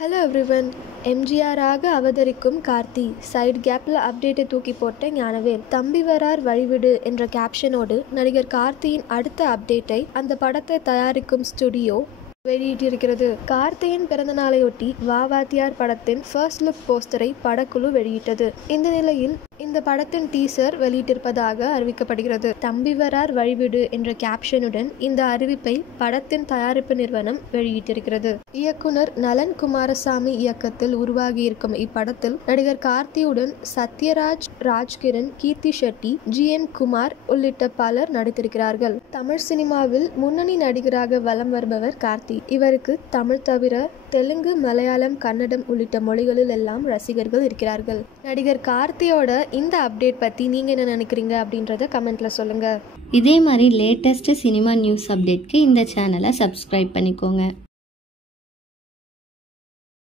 Hello everyone. எம்ஜிஆராக அவதரிக்கும் Karthi, side கேப்பில் அப்டேட்டை தூக்கி போட்ட ஞானவேல். தம்பி வரார் வழிவிடு என்ற கேப்ஷனோடு நடிகர் கார்த்தியின் அடுத்த அப்டேட்டை அந்த படத்தை தயாரிக்கும் ஸ்டுடியோ வெளியிட்டிருக்கிறது. கார்த்தியின் பிறந்த நாளையொட்டி வாத்தியார் படத்தின் ஃபர்ஸ்ட் லுக் போஸ்டரை படக்குழு வெளியிட்டது. இந்த நிலையில் இந்த படத்தின் டீசர் வெளியிட்டிருப்பதாக அறிவிக்கப்படுகிறது. தம்பி வரார் வழிவிடு என்ற கேப்ஷனுடன் இந்த அறிவிப்பை படத்தின் தயாரிப்பு நிறுவனம் வெளியிட்டிருக்கிறது. இயக்குனர் நலன் குமாரசாமி இயக்கத்தில் உருவாகியிருக்கும் இப்படத்தில் நடிகர் கார்த்தியுடன் சத்யராஜ், ராஜ்கிரண், கீர்த்தி ஷெட்டி, GN குமார் உள்ளிட்ட பலர் நடித்திருக்கிறார்கள். தமிழ் சினிமாவில் முன்னணி நடிகராக வலம் வருபவர் கார்த்தி. இவருக்கு தமிழ் தவிர தெலுங்கு, மலையாளம், கன்னடம் உள்ளிட்ட மொழிகளில் எல்லாம் ரசிகர்கள் இருக்கிறார்கள். நடிகர் கார்த்தியோட இந்த அப்டேட் பத்தி நீங்க என்ன நினைக்கிறீங்க அப்படின்றத கமெண்ட்ல சொல்லுங்க. இதே மாதிரி லேட்டஸ்ட் சினிமா நியூஸ் அப்டேட்க்கு இந்த சேனலை சப்ஸ்கிரைப் பண்ணிக்கோங்க.